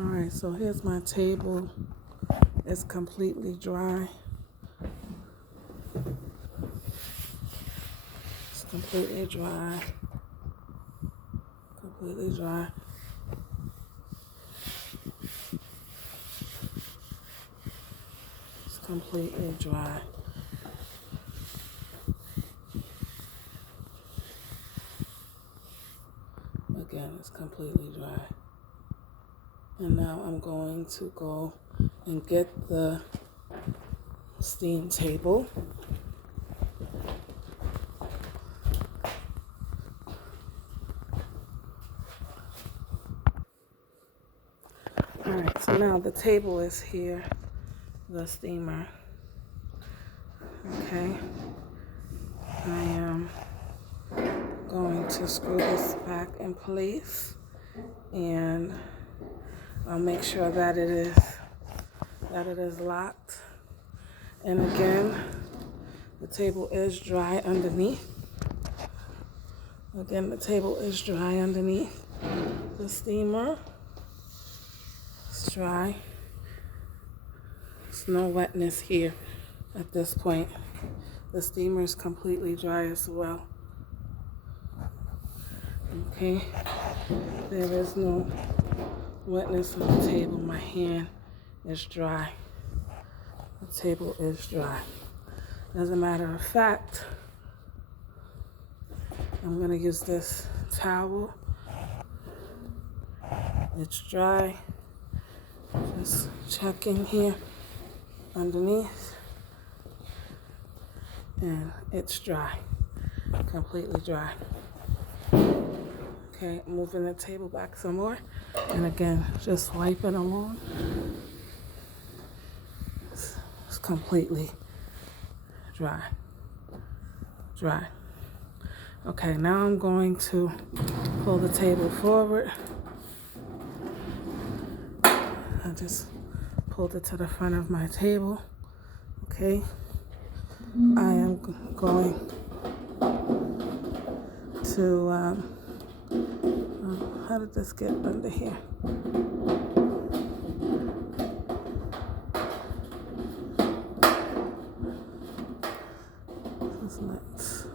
Alright, so here's my table. It's completely dry. It's completely dry. Completely dry. It's completely dry. Again, it's completely dry. And now I'm going to go and get the steam table. Alright, so now the table is here, the steamer. Okay. I am going to screw this back in place, and I'll make sure that it is locked. And again, the table is dry underneath. Again, the table is dry underneath the steamer. It's dry. There's no wetness here at this point. The steamer is completely dry as well. Okay, there is no wetness on the table. My hand is dry. The table is dry. As a matter of fact, I'm going to use this towel. It's dry. Just checking here underneath. And it's dry. Completely dry. Okay, moving the table back some more. And again, just wiping along. It's completely dry. Dry. Okay, now I'm going to pull the table forward. I just pulled it to the front of my table. Okay. I am going to, how did this get under here? This is nuts.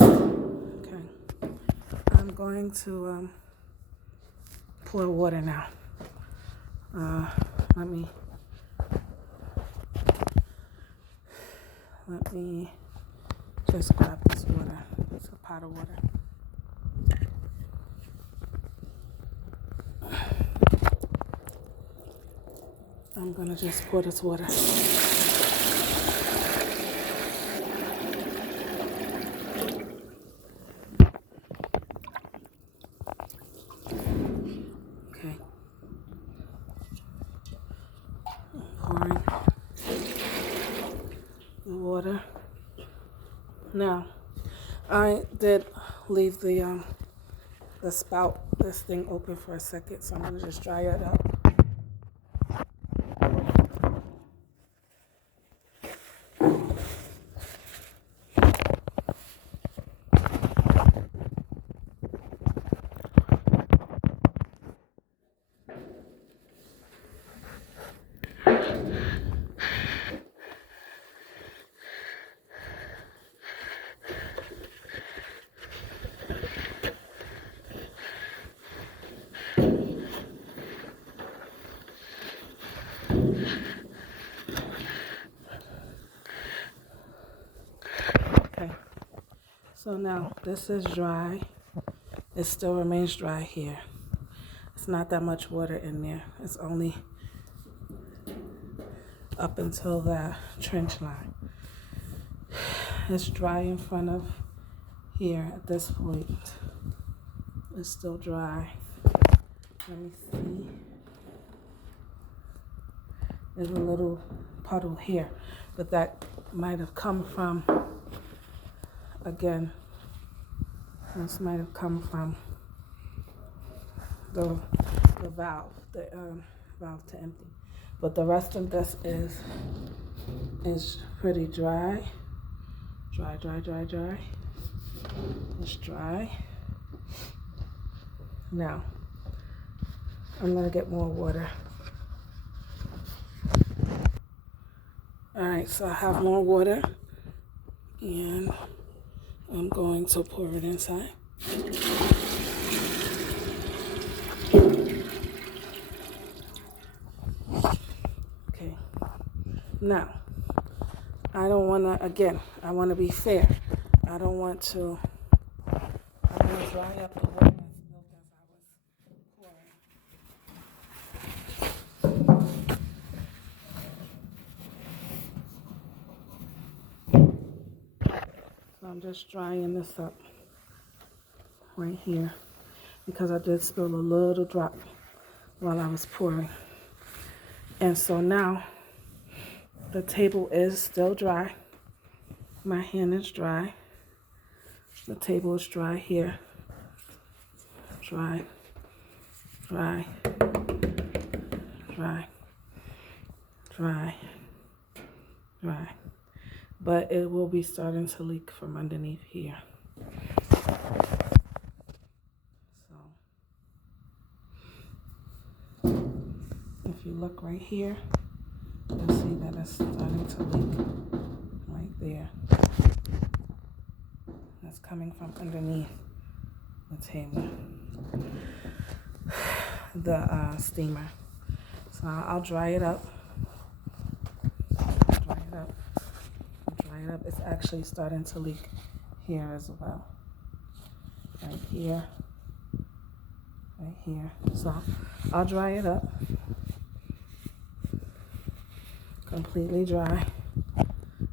Okay. I'm going to pour water now. Let me just grab this water. It's a pot of water. I'm gonna just pour this water. Okay. Pouring the water. Now, I did leave the spout, this thing open for a second, so I'm gonna just dry it up. Okay, so now this is dry. It still remains dry here. It's not that much water in there. It's only up until the trench line. It's dry in front of here at this point. It's still dry. Let me see. There's a little puddle here, but that might have come from, again, this might have come from the valve, valve to empty. But the rest of this is pretty dry. Dry. It's dry. Now, I'm gonna get more water. All right, so I have more water, and I'm going to pour it inside. Okay, now, I don't want to, again, I want to be fair. I don't want to dry up the water that's spilled as I was pouring. So I'm just drying this up right here because I did spill a little drop while I was pouring. And so now the table is still dry. My hand is dry. The table is dry here. Dry, dry, dry, dry, dry. But it will be starting to leak from underneath here. So if you look right here, you'll see that it's starting to leak right there. That's coming from underneath the table, the steamer. So I'll dry it up. Dry it up. Dry it up. It's actually starting to leak here as well. Right here. Right here. So I'll dry it up. Completely dry.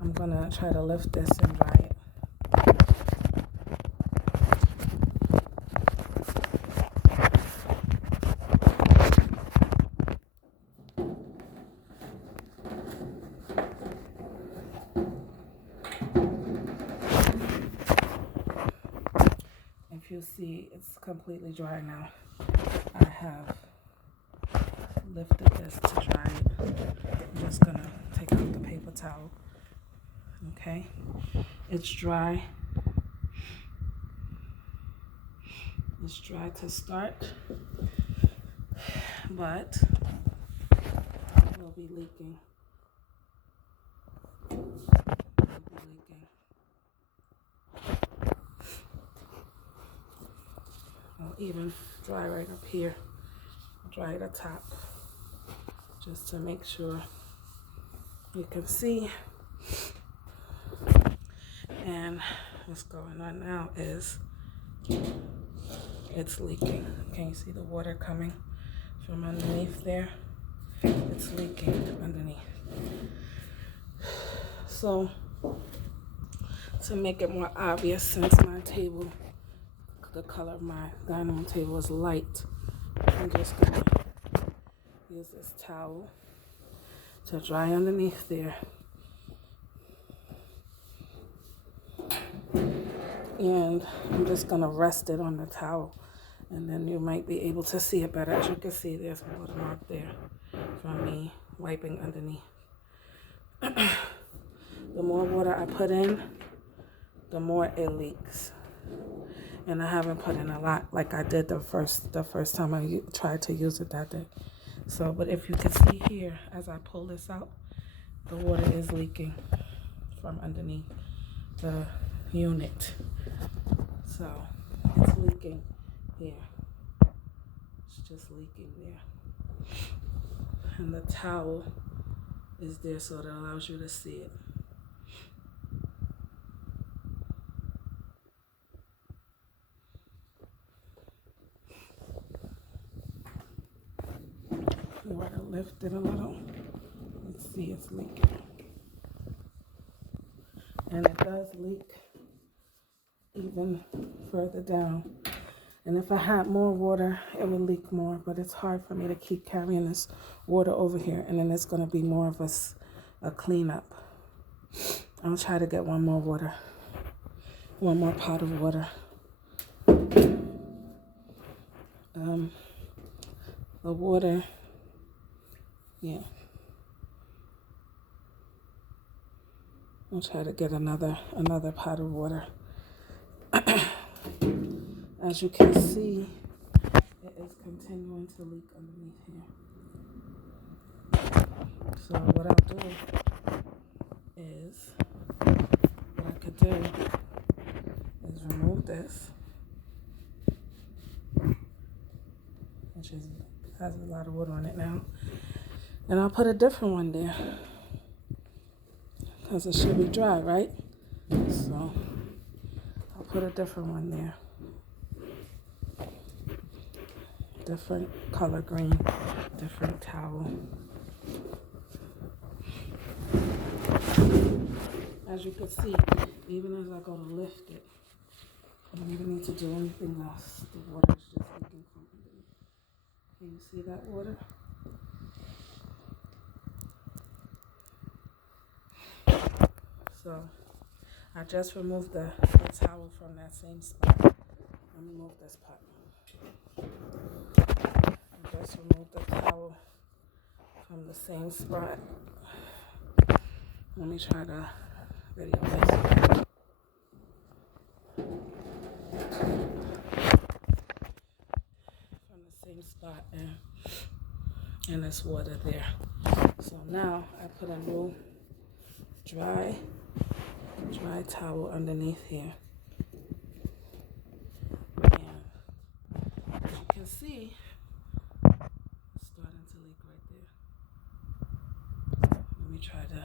I'm gonna try to lift this and dry it. If you see, it's completely dry now. I have lifted this to dry it. I'm just gonna take out the paper towel. Okay, it's dry. It's dry to start, but it will be leaking. I'll even dry right up here. I'll dry the top just to make sure you can see. And what's going on now is it's leaking. Can you see the water coming from underneath there? It's leaking underneath. So to make it more obvious, since my table, the color of my dining room table is light, I'm just gonna use this towel to dry underneath there. And I'm just gonna rest it on the towel, and then you might be able to see it better. As you can see, there's a watermark there from me wiping underneath. The more water I put in, the more it leaks. And I haven't put in a lot like I did the first time I tried to use it that day. So, but if you can see here, as I pull this out, the water is leaking from underneath the unit. So it's leaking here. It's just leaking there. And the towel is there so that allows you to see it. You want to lift it a little. Let's see, it's leaking. And it does leak even further down. And if I had more water, it would leak more, but it's hard for me to keep carrying this water over here, and then it's going to be more of a cleanup. I'll try to get one more pot of water. The water, yeah. I'll try to get another pot of water. As you can see, it is continuing to leak underneath here. So what I'll do is, what I could do is remove this, which has a lot of water on it now, and I'll put a different one there because it should be dry, right? So I'll put a different one there, different color green, different towel. As you can see, even as I go to lift it, I don't even need to do anything else. The water is just leaking from underneath. Can you see that water? So I just removed the towel from that same spot. Let me move this part. I just removed the towel from the same spot. Let me try to video this. From the same spot, and there's water there. So now I put a new dry towel underneath here. And as you can see, it's starting to leak right there. Let me try to